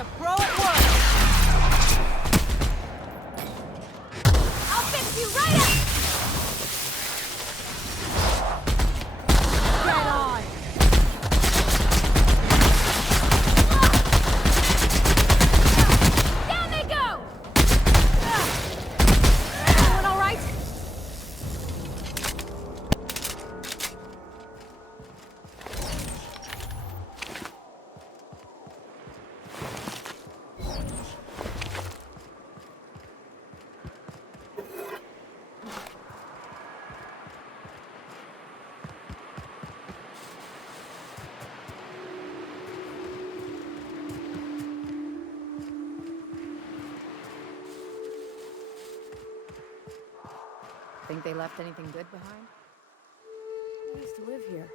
a pro at work! I'll fix you right up! Get on! Down they go! Everyone all right? Think they left anything good behind? I used to live here.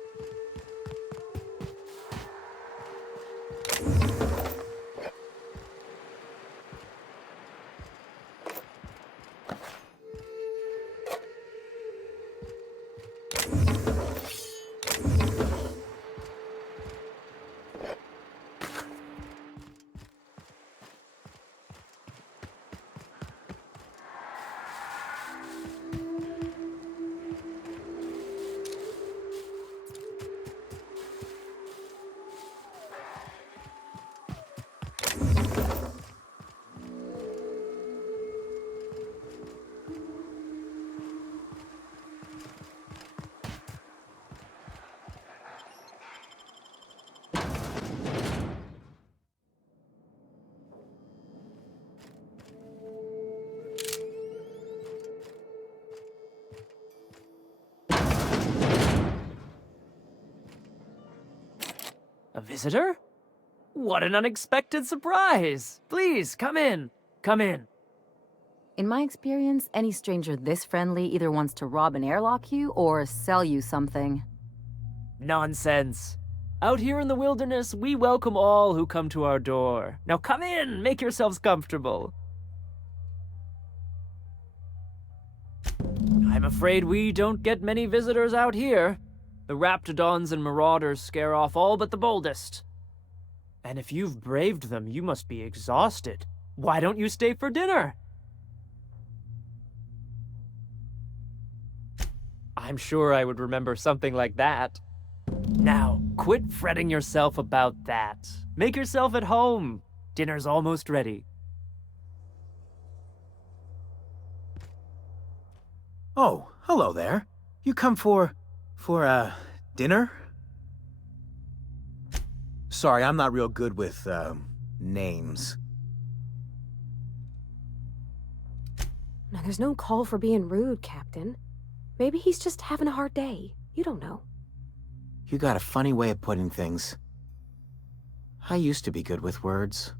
A visitor? What an unexpected surprise! Please, come in. Come in. In my experience, any stranger this friendly either wants to rob and airlock you or sell you something. Nonsense. Out here in the wilderness, we welcome all who come to our door. Now come in, make yourselves comfortable. I'm afraid we don't get many visitors out here. The raptidons and marauders scare off all but the boldest. And if you've braved them, you must be exhausted. Why don't you stay for dinner? I'm sure I would remember something like that. Now, quit fretting yourself about that. Make yourself at home. Dinner's almost ready. Oh, hello there. You come for dinner? Sorry, I'm not real good with, names. No, there's no call for being rude, Captain. Maybe he's just having a hard day. You don't know. You got a funny way of putting things. I used to be good with words.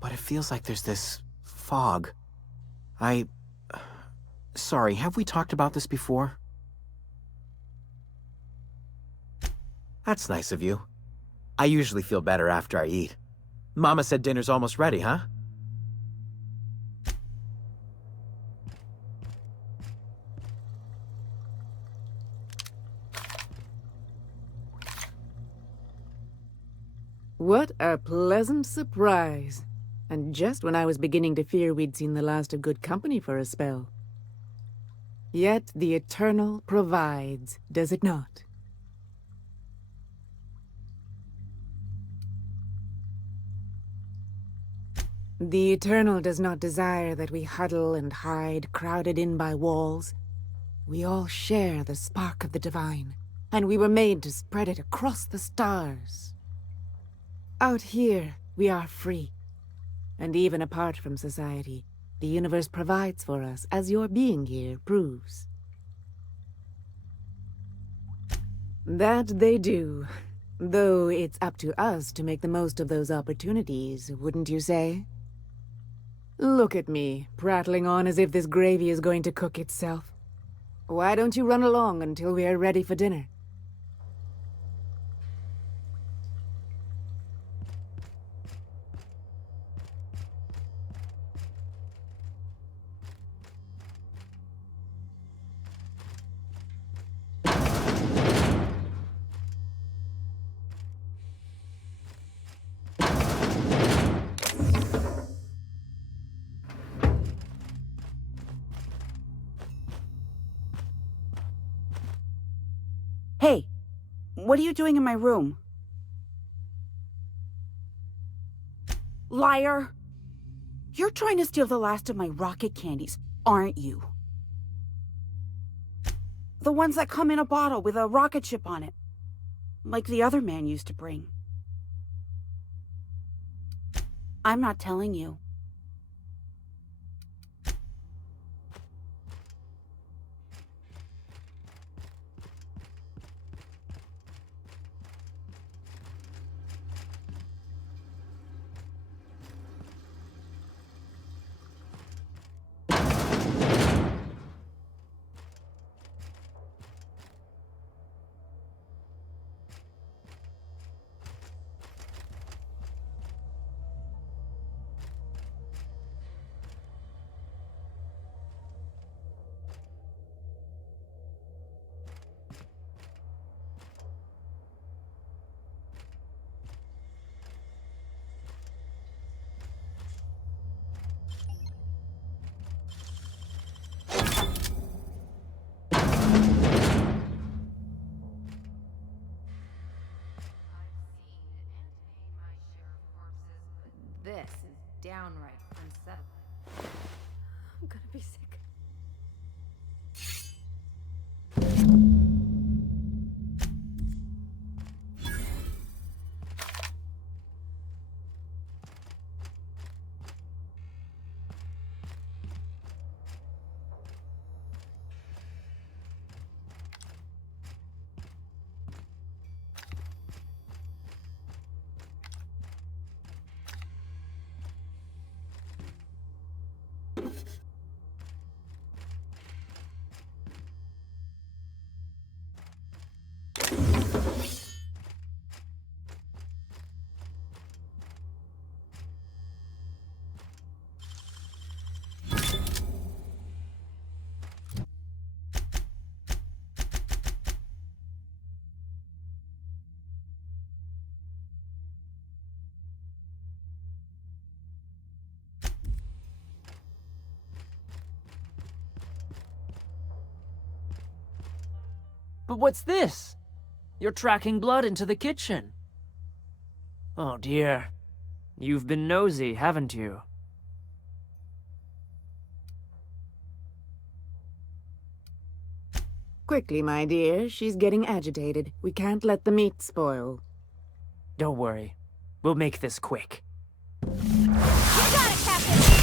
But it feels like there's this fog. Sorry, have we talked about this before? That's nice of you. I usually feel better after I eat. Mama said dinner's almost ready, huh? What a pleasant surprise. And just when I was beginning to fear we'd seen the last of good company for a spell. Yet the Eternal provides, does it not? The Eternal does not desire that we huddle and hide, crowded in by walls. We all share the spark of the divine, and we were made to spread it across the stars. Out here, we are free. And even apart from society, the universe provides for us, as your being here proves. That they do. Though it's up to us to make the most of those opportunities, wouldn't you say? Look at me, prattling on as if this gravy is going to cook itself. Why don't you run along until we are ready for dinner? Hey, what are you doing in my room? Liar! You're trying to steal the last of my rocket candies, aren't you? The ones that come in a bottle with a rocket ship on it. Like the other man used to bring. I'm not telling you. This is downright unsettling. I'm gonna be sick. But what's this? You're tracking blood into the kitchen. Oh dear. You've been nosy, haven't you? Quickly, my dear. She's getting agitated. We can't let the meat spoil. Don't worry. We'll make this quick. You got it, Captain!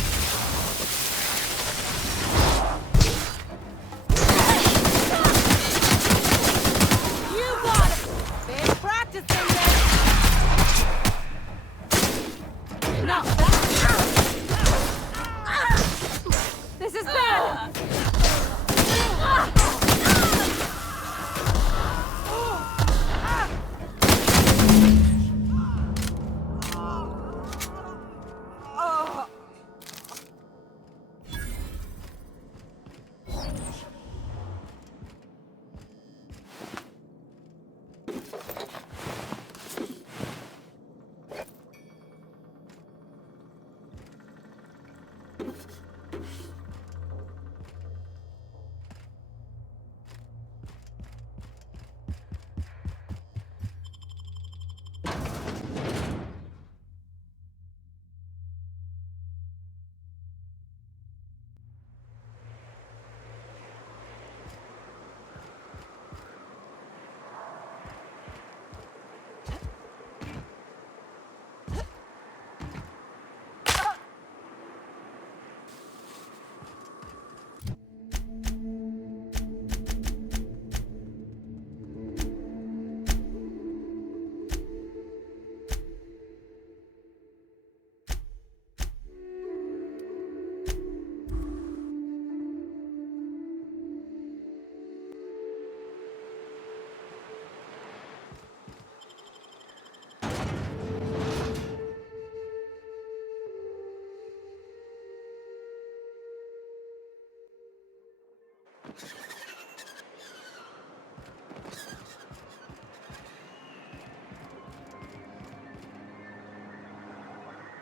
This is bad!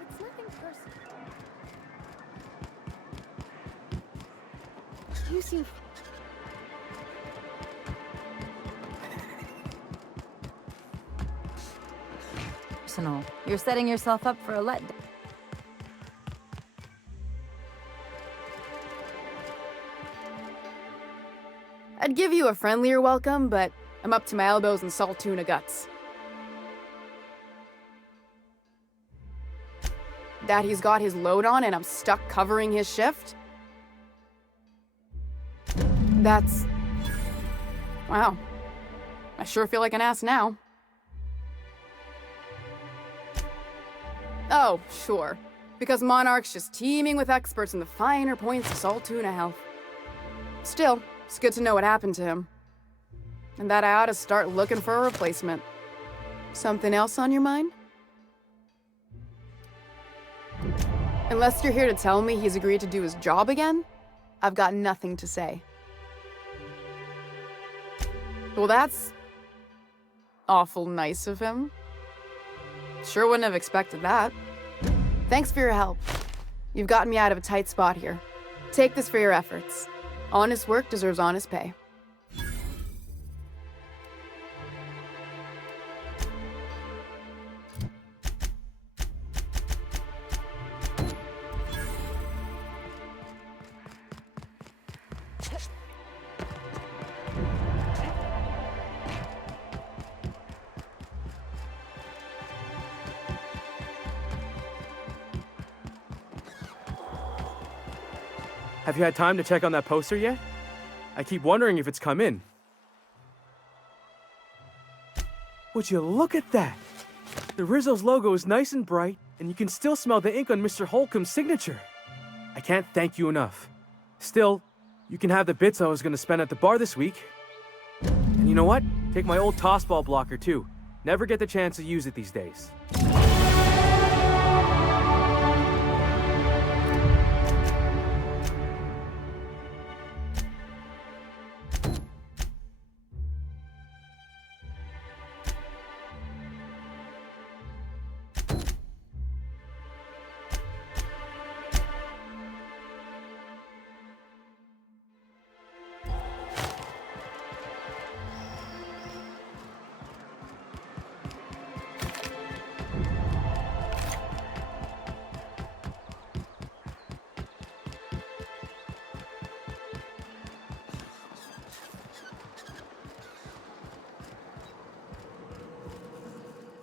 It's nothing personal. You seem... Personal. You're setting yourself up for a letdown. I'd give you a friendlier welcome, but I'm up to my elbows in salt tuna guts. That he's got his load on and I'm stuck covering his shift? That's... wow. I sure feel like an ass now. Oh, sure. Because Monarch's just teeming with experts in the finer points of salt tuna health. Still, it's good to know what happened to him. And that I ought to start looking for a replacement. Something else on your mind? Unless you're here to tell me he's agreed to do his job again, I've got nothing to say. Well, that's... awful nice of him. Sure wouldn't have expected that. Thanks for your help. You've gotten me out of a tight spot here. Take this for your efforts. Honest work deserves honest pay. Have you had time to check on that poster yet? I keep wondering if it's come in. Would you look at that? The Rizzo's logo is nice and bright, and you can still smell the ink on Mr. Holcomb's signature. I can't thank you enough. Still, you can have the bits I was gonna spend at the bar this week. And you know what? Take my old tossball blocker too. Never get the chance to use it these days.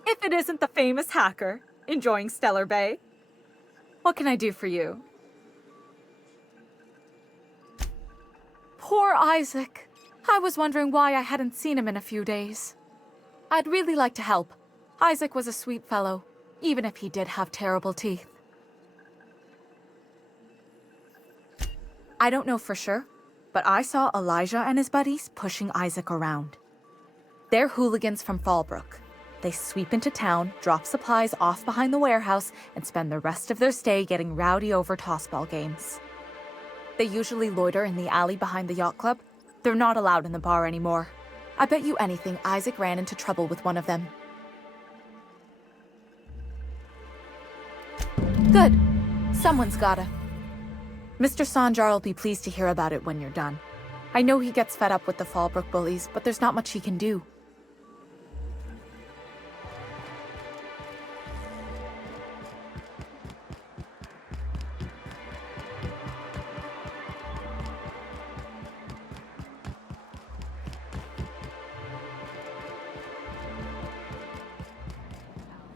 If it isn't the famous hacker, enjoying Stellar Bay. What can I do for you? Poor Isaac. I was wondering why I hadn't seen him in a few days. I'd really like to help. Isaac was a sweet fellow, even if he did have terrible teeth. I don't know for sure, but I saw Elijah and his buddies pushing Isaac around. They're hooligans from Fallbrook. They sweep into town, drop supplies off behind the warehouse, and spend the rest of their stay getting rowdy over tossball games. They usually loiter in the alley behind the yacht club. They're not allowed in the bar anymore. I bet you anything Isaac ran into trouble with one of them. Good. Someone's gotta. Mr. Sanjar will be pleased to hear about it when you're done. I know he gets fed up with the Fallbrook bullies, but there's not much he can do.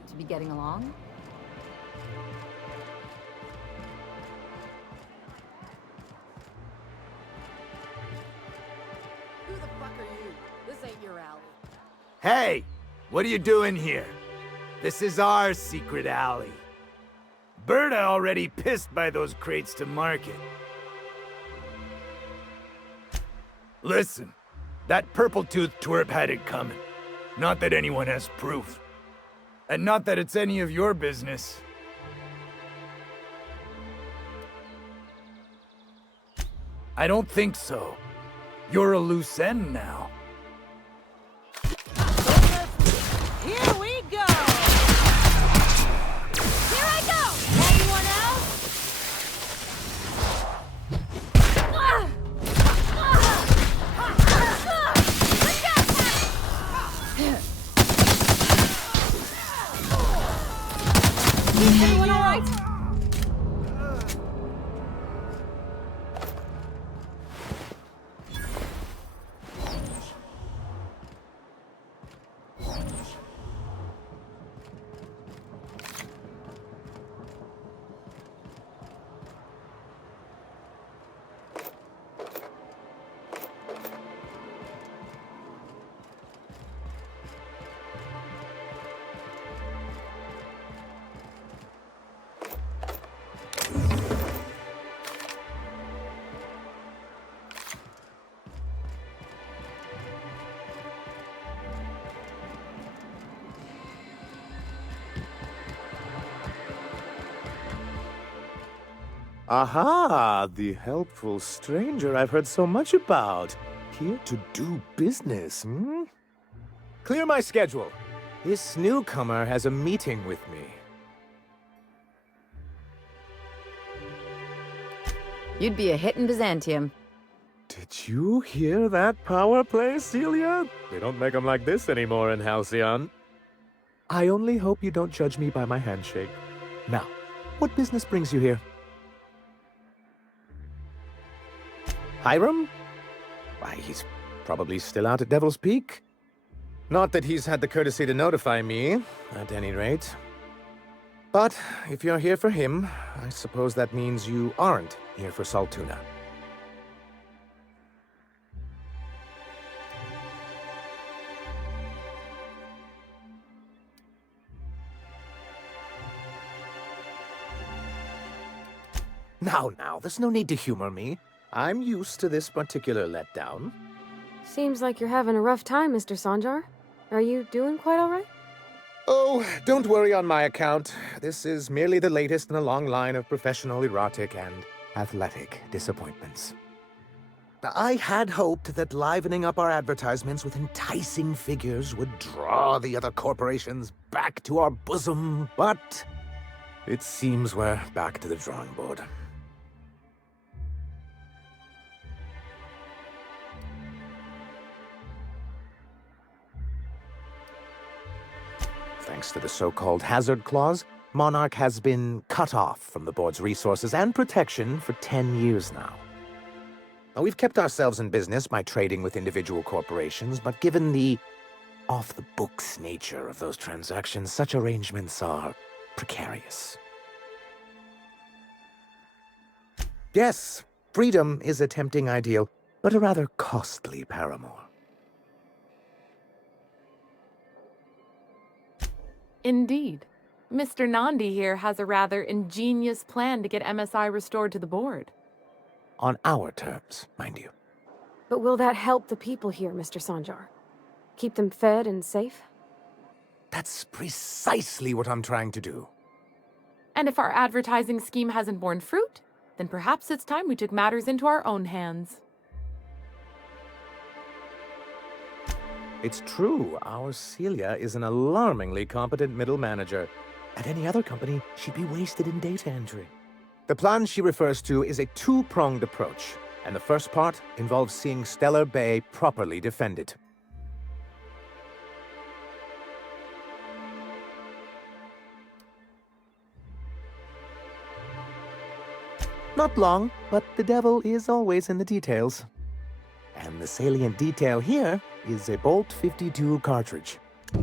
To be getting along? Who the fuck are you? This ain't your alley. Hey! What are you doing here? This is our secret alley. Berta already pissed by those crates to market. Listen, that purple-toothed twerp had it coming. Not that anyone has proof. And not that it's any of your business. I don't think so. You're a loose end now. Here we go! Here I go! Anyone else? Is anyone all right? Aha, the helpful stranger I've heard so much about. Here to do business, hmm? Clear my schedule. This newcomer has a meeting with me. You'd be a hit in Byzantium. Did you hear that power play, Celia? They don't make them like this anymore in Halcyon. I only hope you don't judge me by my handshake. Now, what business brings you here? Hiram? Why, he's probably still out at Devil's Peak. Not that he's had the courtesy to notify me, at any rate. But if you're here for him, I suppose that means you aren't here for Saltuna. Now, there's no need to humor me. I'm used to this particular letdown. Seems like you're having a rough time, Mr. Sanjar. Are you doing quite all right? Oh, don't worry on my account. This is merely the latest in a long line of professional, erotic, and athletic disappointments. I had hoped that livening up our advertisements with enticing figures would draw the other corporations back to our bosom, but it seems we're back to the drawing board. Thanks to the so-called hazard clause, Monarch has been cut off from the board's resources and protection for 10 years now. Now, we've kept ourselves in business by trading with individual corporations, but given the off-the-books nature of those transactions, such arrangements are precarious. Yes, freedom is a tempting ideal, but a rather costly paramour. Indeed. Mr. Nandi here has a rather ingenious plan to get MSI restored to the board. On our terms, mind you. But will that help the people here, Mr. Sanjar? Keep them fed and safe? That's precisely what I'm trying to do. And if our advertising scheme hasn't borne fruit, then perhaps it's time we took matters into our own hands. It's true, our Celia is an alarmingly competent middle manager. At any other company, she'd be wasted in data entry. The plan she refers to is a two-pronged approach, and the first part involves seeing Stellar Bay properly defended. Not long, but the devil is always in the details. And the salient detail here is a Bolt 52 cartridge.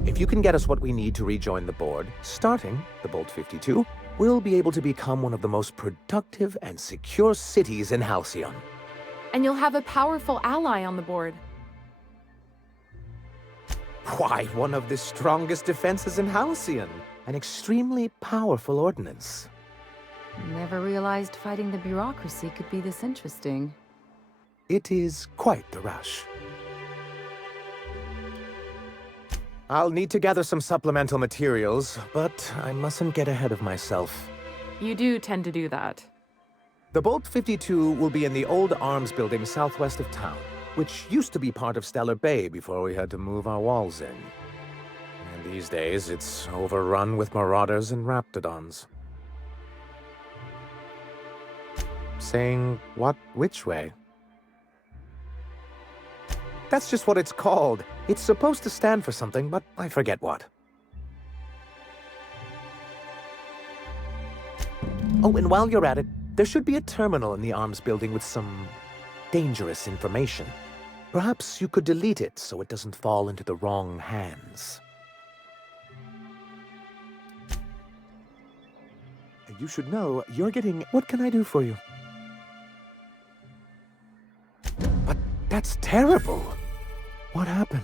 If you can get us what we need to rejoin the board, starting the Bolt 52, we'll be able to become one of the most productive and secure cities in Halcyon. And you'll have a powerful ally on the board. Why, one of the strongest defenses in Halcyon. An extremely powerful ordnance. Never realized fighting the bureaucracy could be this interesting. It is quite the rush. I'll need to gather some supplemental materials, but I mustn't get ahead of myself. You do tend to do that. The Bolt 52 will be in the old arms building southwest of town, which used to be part of Stellar Bay before we had to move our walls in. And these days, it's overrun with marauders and raptidons. Saying what which way? That's just what it's called. It's supposed to stand for something, but I forget what. Oh, and while you're at it, there should be a terminal in the arms building with some dangerous information. Perhaps you could delete it so it doesn't fall into the wrong hands. You should know you're getting... What can I do for you? But that's terrible. What happened?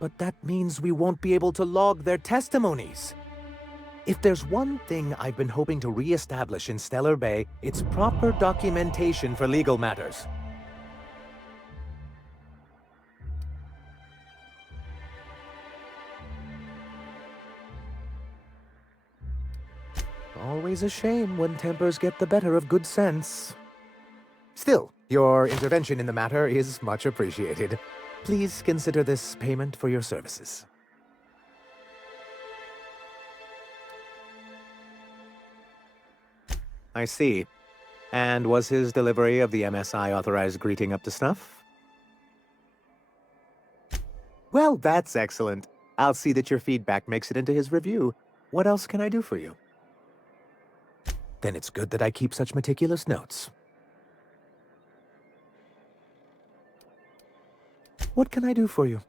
But that means we won't be able to log their testimonies. If there's one thing I've been hoping to re-establish in Stellar Bay, it's proper documentation for legal matters. Always a shame when tempers get the better of good sense. Still, your intervention in the matter is much appreciated. Please consider this payment for your services. I see. And was his delivery of the MSI authorized greeting up to snuff? Well, that's excellent. I'll see that your feedback makes it into his review. What else can I do for you? Then it's good that I keep such meticulous notes. What can I do for you?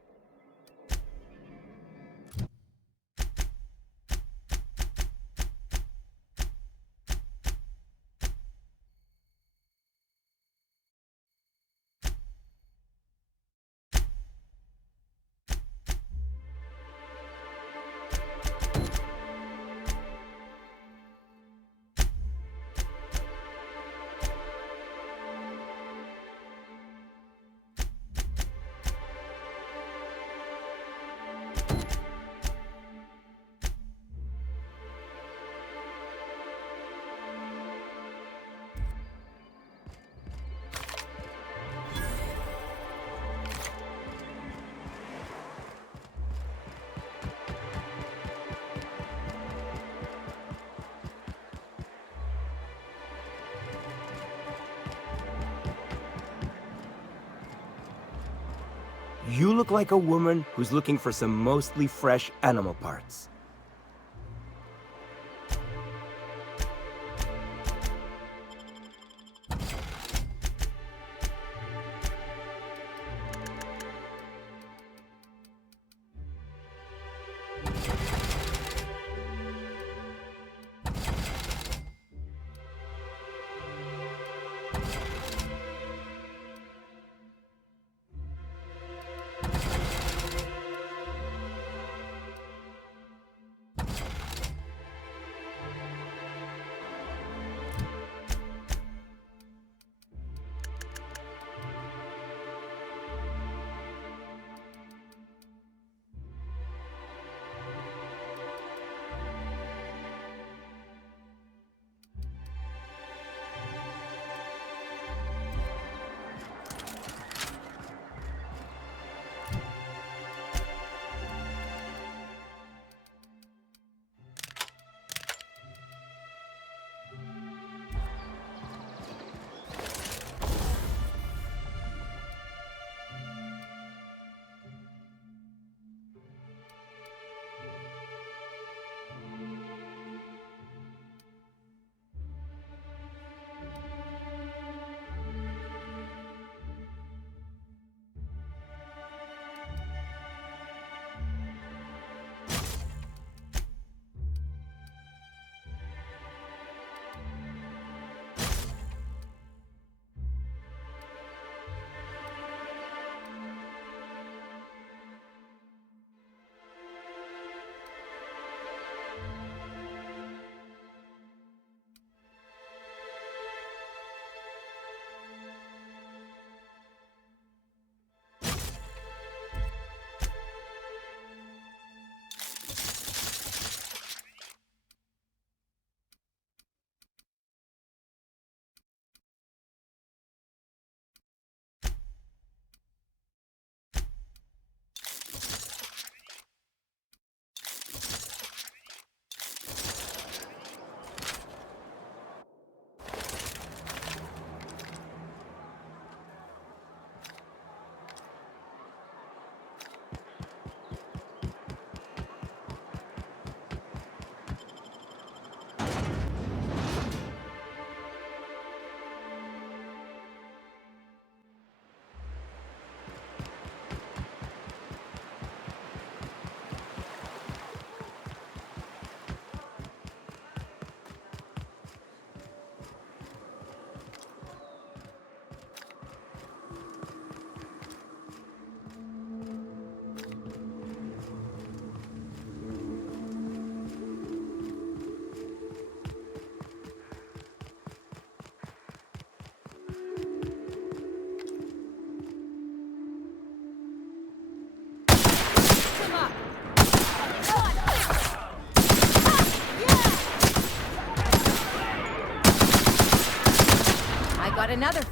You look like a woman who's looking for some mostly fresh animal parts.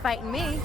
fighting me.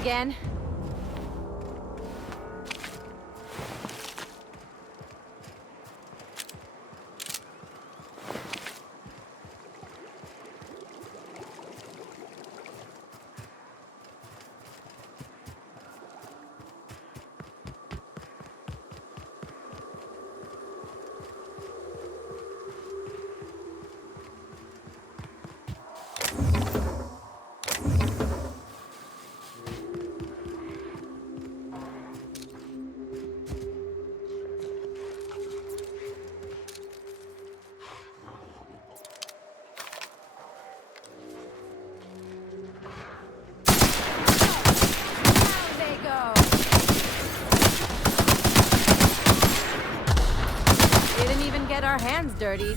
Again. Our hands dirty.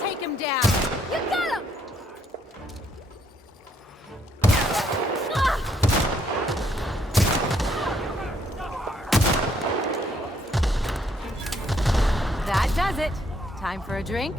Take him down. You got him. That does it. Time for a drink?